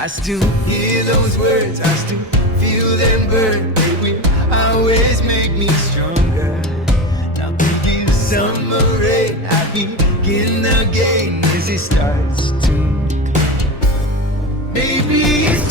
I still hear those words, I still feel them burn. They will always make me stronger. Now begin summer rain, I begin again as it starts to. Baby, it's